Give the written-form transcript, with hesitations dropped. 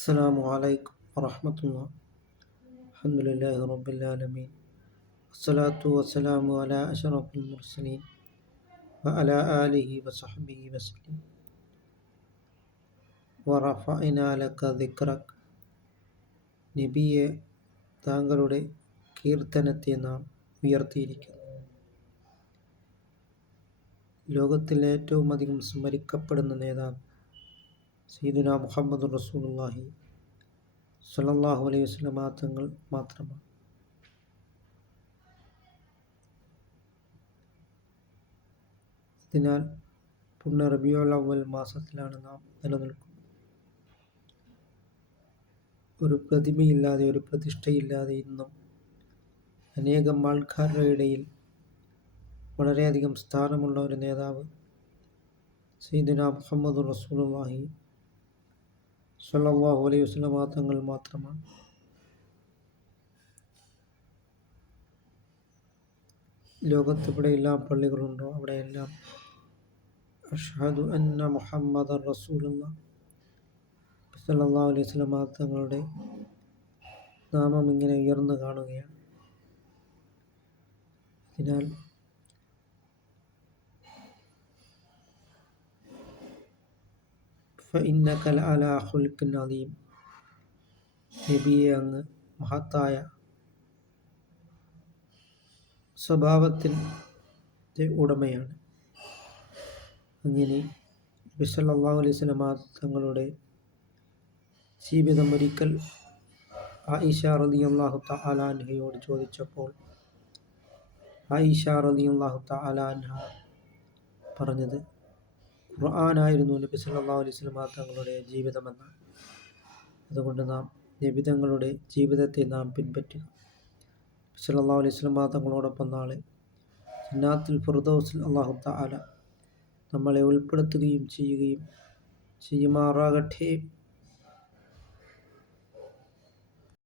السلام عليكم ورحمة الله. الحمد لله رب العالمين، والصلاة والسلام على أشرف المرسلين وعلى آله وصحبه وسلم. ورفعنا لك ذكرك. നബിയെ, താങ്കളുടെ കീർത്തനത്തെ നാം ഉയർത്തിയിരിക്കുന്നു. ലോകത്തിൽ ഏറ്റവും അധികം സ്മരിക്കപ്പെടുന്ന നേതാവ് സയ്യിദുനാ മുഹമ്മദ് റസൂലുള്ളാഹി സ്വല്ലല്ലാഹു അലൈഹി വസല്ലമ തങ്ങൾ മാത്രമാണ്. അതിനാൽ പുണ്യ റബീഉൽ അവ്വൽ മാസത്തിലാണ് നാം നിലനിൽക്കുന്നത്. ഒരു പ്രതിമയില്ലാതെ, ഒരു പ്രതിഷ്ഠയില്ലാതെ ഇന്നും അനേകം ആൾക്കാരുടെ ഇടയിൽ വളരെയധികം സ്ഥാനമുള്ള ഒരു നേതാവ് സയ്യിദുനാ മുഹമ്മദ് റസൂലുള്ളാഹി സ്വല്ലല്ലാഹു അലൈഹി വസല്ലമ തങ്ങൾ മാത്രമാണ്. ലോകത്ത് എവിടെയെല്ലാം പള്ളികളുണ്ടോ അവിടെയെല്ലാം അഷ്ഹദു അന്ന മുഹമ്മദൻ റസൂലുള്ളാഹി സ്വല്ലല്ലാഹു അലൈഹി വസല്ലമ തങ്ങളുടെ നാമം ഇങ്ങനെ ഉയർന്നു കാണുകയാണ്. അതിനാൽ ഫഇന്നക ലഅലാ ഖുൽഖിൻ അദീം, നബിയെ, അങ്ങ് മഹത്തായ സ്വഭാവത്തിൻ്റെ ഉടമയാണ്. അങ്ങനെ നബി സല്ലല്ലാഹു അലൈഹി വസല്ലമ തങ്ങളുടെ ജീവിതം ഒരിക്കൽ ആയിഷ റളിയല്ലാഹു തആല അൻഹയോട് ചോദിച്ചപ്പോൾ ആയിഷ റളിയല്ലാഹു തആല അൻഹ പറഞ്ഞത് ഖുർആനായിരുന്നു നബി സല്ലല്ലാഹു അലൈഹി വസല്ലമ തങ്ങളുടെ ജീവിതമെന്നാണ്. അതുകൊണ്ട് നാം നബി തങ്ങളുടെ ജീവിതത്തെ നാം പിൻപറ്റുക. നബി സല്ലല്ലാഹു അലൈഹി വസല്ലമ തങ്ങളോടൊപ്പം നാളെ ജന്നാത്തുൽ ഫിർദൗസിൽ അല്ലാഹു തആല നമ്മളെ ഉൾപ്പെടുത്തുകയും ചെയ്യുമാറാകട്ടെ.